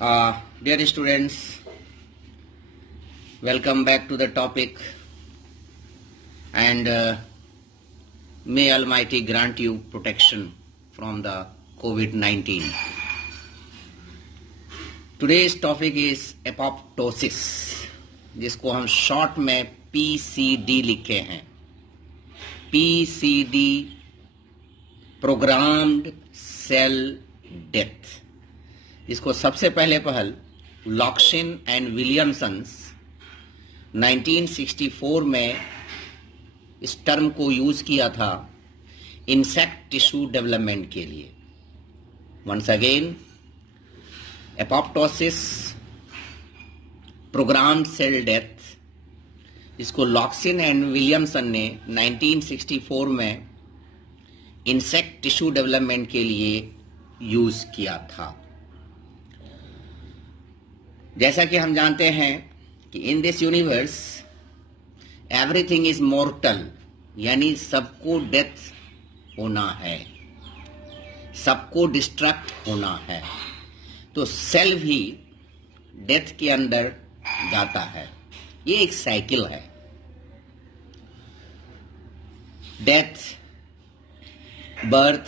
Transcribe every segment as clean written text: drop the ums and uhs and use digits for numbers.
Dear students, welcome back to the topic, and may Almighty grant you protection from the COVID-19. Today's topic is apoptosis, जिसको हम short में PCD लिखे हैं. PCD, programmed cell death. इसको सबसे पहल lock screen and Williamson's 1964 में इस टर्म को यूज किया था इंसेक्ट टिश्यू डेवलपमेंट के लिए. Once again, apoptosis, programmed cell death, इसको लॉक्सिन एंड विलियमसन ने 1964 में इंसेक्ट टिश्यू डेवलपमेंट के लिए यूज किया था. जैसा कि हम जानते हैं कि in this universe everything is मॉर्टल, यानी सबको डेथ होना है, सबको डिस्ट्रक्ट होना है. तो सेल भी डेथ के अंदर जाता है. ये एक साइकिल है. Death, birth,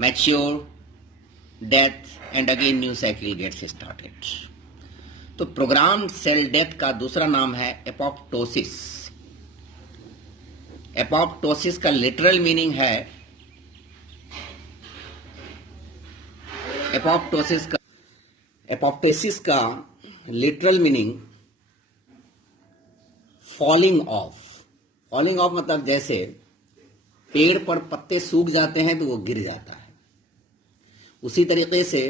mature, death and again new cycle gets started. तो प्रोग्राम्ड सेल डेथ का दूसरा नाम है एपोप्टोसिस. एपोप्टोसिस का लिटरल मीनिंग है, एपोप्टोसिस का literal meaning falling off. Falling off मतलब जैसे पेड़ पर पत्ते सूख जाते हैं तो वो गिर जाता है, उसी तरीके से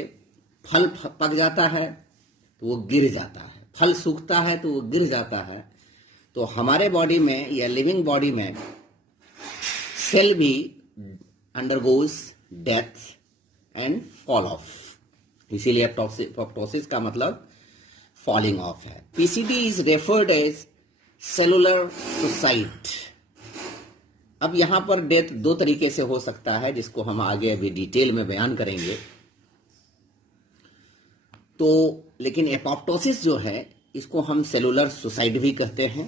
फल पक जाता है तो वो गिर जाता है, फल सूखता है तो वो गिर जाता है. तो हमारे बॉडी में या लिविंग बॉडी में सेल भी undergoes death and fall off. इसीलिए एपोप्टोसिस का मतलब फॉलिंग ऑफ है. PCD is referred as cellular suicide. अब यहां पर डेथ दो तरीके से हो सकता है, जिसको हम आगे अभी डिटेल में बयान करेंगे. तो लेकिन एपोप्टोसिस जो है इसको हम सेलुलर सुसाइड भी कहते हैं.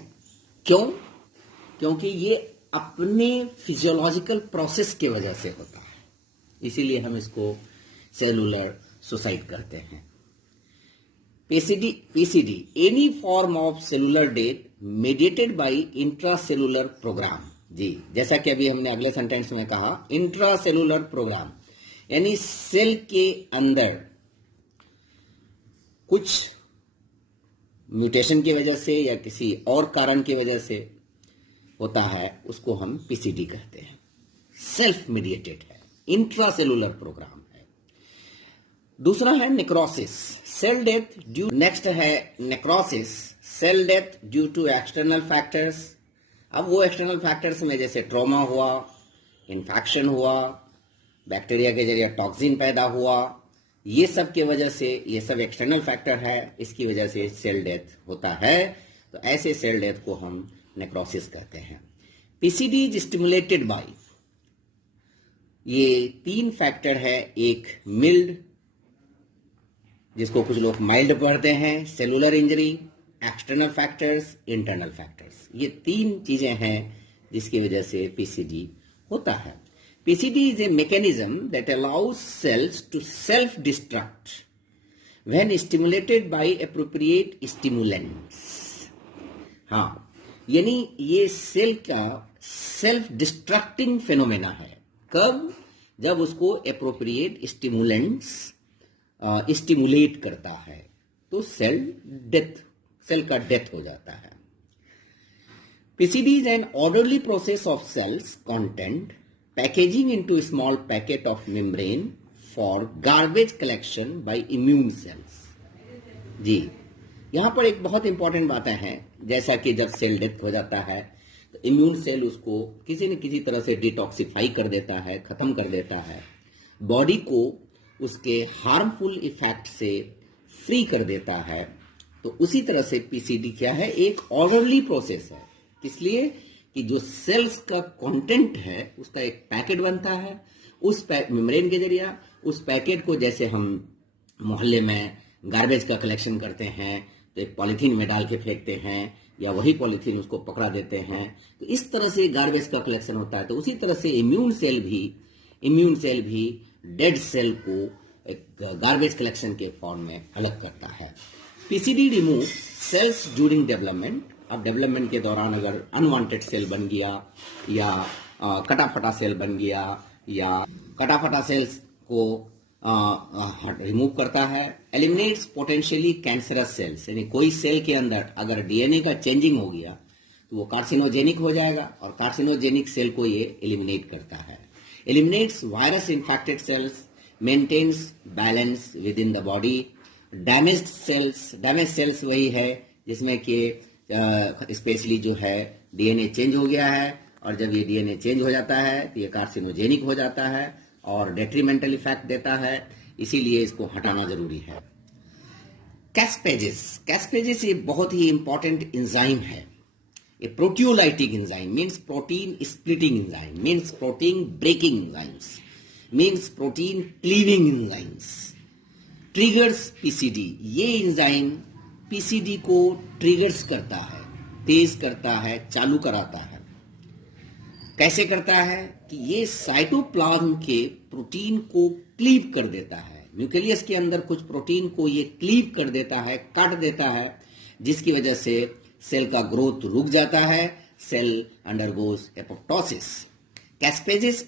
क्यों? क्योंकि ये अपने फिजियोलॉजिकल प्रोसेस की वजह से होता है, इसीलिए हम इसको सेलुलर सुसाइड कहते हैं. PCD any form of cellular death mediated by intracellular program. जी, जैसा कि अभी हमने अगले सेंटेंस में कहा, इंट्रासेलुलर प्रोग्राम यानी सेल के अंदर कुछ म्यूटेशन की वजह से या किसी और कारण की वजह से होता है, उसको हम पीसीडी कहते हैं. सेल्फ मीडिएटेड है, इंट्रासेलुलर प्रोग्राम है. दूसरा है necrosis, cell death due. Next है necrosis, cell death due to external factors. अब वो एक्सटर्नल फैक्टर्स में जैसे ट्रॉमा हुआ, इन्फेक्शन हुआ, बैक्टीरिया के जरिए टॉक्सिन पैदा हुआ, ये सब की वजह से, ये सब एक्सटर्नल फैक्टर है, इसकी वजह से सेल डेथ होता है. तो ऐसे सेल डेथ को हम नेक्रोसिस कहते हैं. पीसीडी इज स्टिमुलेटेड बाय, ये तीन फैक्टर है. एक मिल्ड, जिसको कुछ लोग माइल्ड पढ़ते हैं, cellular injury, external factors, internal factors. ये तीन चीजें हैं जिसकी वजह से पीसीडी होता है. PCD is a mechanism that allows cells to self-destruct when stimulated by appropriate stimulants. हाँ, यानी ये सेल का सेल्फ डिस्ट्रक्टिंग फेनोमेना है. कब? जब उसको एप्रोप्रिएट स्टिमुलेंट्स स्टिमुलेट करता है तो सेल का डेथ हो जाता है. PCD is an orderly process of cells content packaging into a small packet of membrane for garbage collection by immune cells. जी, यहां पर एक बहुत इंपॉर्टेंट बात है, जैसा कि जब सेल डेथ हो जाता है तो इम्यून सेल उसको किसी न किसी तरह से डिटॉक्सिफाई कर देता है, खत्म कर देता है, बॉडी को उसके हार्मफुल इफेक्ट से फ्री कर देता है. तो उसी तरह से पीसीडी क्या है, एक ऑर्डरली प्रोसेस है. इसलिए कि जो सेल्स का कंटेंट है उसका एक पैकेट बनता है, उस मेम्ब्रेन के जरिए उस पैकेट को जैसे हम मोहल्ले में गार्बेज का कलेक्शन करते हैं तो एक पॉलीथीन में डाल के फेंकते हैं या वही पॉलीथीन उसको पकड़ा देते हैं, तो इस तरह से गार्बेज का कलेक्शन होता है। तो उसी तरह से इम्यून सेल भी डेड सेल को एक गार्बेज कलेक्शन के फॉर्म में अलग करता है। PCD remove cells during development. अब डेवलपमेंट के दौरान अगर अनवांटेड सेल बन गया या कटा फटा सेल बन गया या कटा फटा सेल्स को रिमूव करता है। एलिमिनेट्स पोटेंशियली कैंसरस सेल्स, यानी कोई सेल के अंदर अगर डीएनए का चेंजिंग हो गया तो वो कार्सिनोजेनिक हो जाएगा और कार्सिनोजेनिक सेल को ये एलिमिनेट करता है। Eliminates virus infected cells, maintains balance within the body. Damage cells वही है जिसमें कि स्पेशली जो है डीएनए चेंज हो गया है, और जब ये डीएनए चेंज हो जाता है तो ये कार्सिनोजेनिक हो जाता है और डेट्रीमेंटल इफेक्ट देता है, इसीलिए इसको हटाना जरूरी है। कैस्पेजेस ये बहुत ही इंपॉर्टेंट एंजाइम है। ये proteolytic enzyme means protein splitting enzyme, means protein breaking enzymes, means protein cleaving enzymes. Triggers PCD, ये एंजाइम पीसीडी को ट्रिगर्स करता है, तेज करता है, चालू कराता है। कैसे करता है कि ये साइटोप्लाज्म के प्रोटीन को क्लीव कर देता है। न्यूक्लियस के अंदर कुछ प्रोटीन को ये क्लीव कर देता है, काट देता है, जिसकी वजह से सेल का ग्रोथ रुक जाता है, सेल अंडरगोज एपोप्टोसिस। कैस्पेजेस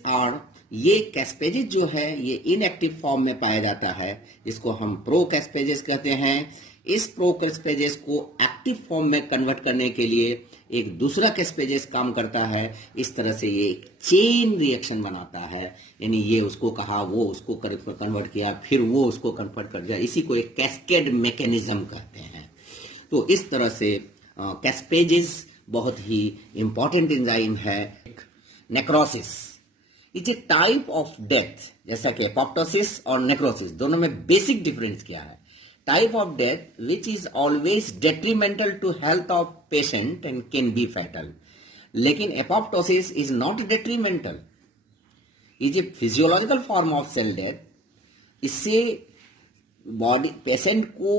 जो है ये इनएक्टिव फॉर्म में पाया जाता है, जिसको हम प्रोकैस्पेजेस कहते हैं। इस प्रोकैस्पेजेस को एक्टिव फॉर्म में कन्वर्ट करने के लिए एक दूसरा कैस्पेजेस काम करता है। इस तरह से ये एक चेन रिएक्शन बनाता है, यानी ये उसको कहा, वो उसको कन्वर्ट किया, फिर वो उसको कन्वर्ट कर दिया। इसी को एक कैस्केड मैकेनिज्म कहते हैं। तो इस तरह से कैस्पेजेस बहुत ही इंपॉर्टेंट एंजाइम है। Necrosis is a type of death, जैसा कि एपोप्टोसिस और नेक्रोसिस दोनों में बेसिक डिफरेंस क्या है। Type of death which is always detrimental to health of patient and can be fatal. लेकिन apoptosis is not detrimental, is a physiological form of cell death. इससे body patient को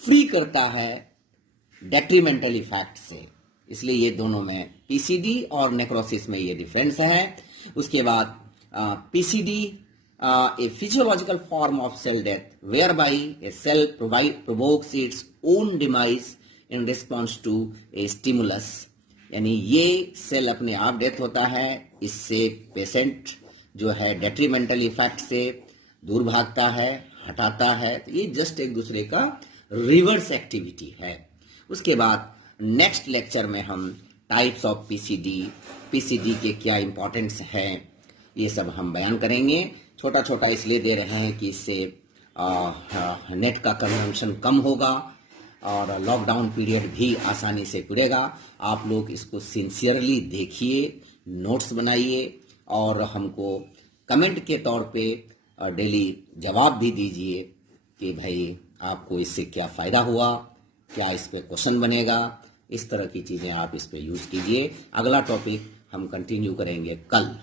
free करता है detrimental effect से, इसलिए ये दोनों में पीसीडी और नेक्रोसिस में ये डिफरेंस है। उसके बाद PCD a physiological form of cell death whereby a cell provokes its own demise in response to a stimulus, यानी ये सेल अपने आप डेथ होता है, इससे पेशेंट जो है डेट्रीमेंटल इफेक्ट से दूर भागता है, हटाता है। तो ये जस्ट एक दूसरे का रिवर्स एक्टिविटी है। उसके बाद नेक्स्ट लेक्चर में हम टाइप्स ऑफ पीसीडी के क्या इंपॉर्टेंस है ये सब हम बयान करेंगे। छोटा छोटा इसलिए दे रहे हैं कि इससे नेट का कंजम्पशन कम होगा और लॉकडाउन पीरियड भी आसानी से पूरेगा। आप लोग इसको सिंसियरली देखिए, नोट्स बनाइए और हमको कमेंट के तौर पे डेली जवाब भी दीजिए कि भाई आपको इससे क्या फ़ायदा हुआ, क्या इस पे क्वेश्चन बनेगा। इस तरह की चीज़ें आप इस पे यूज़ कीजिए। अगला टॉपिक हम कंटिन्यू करेंगे कल।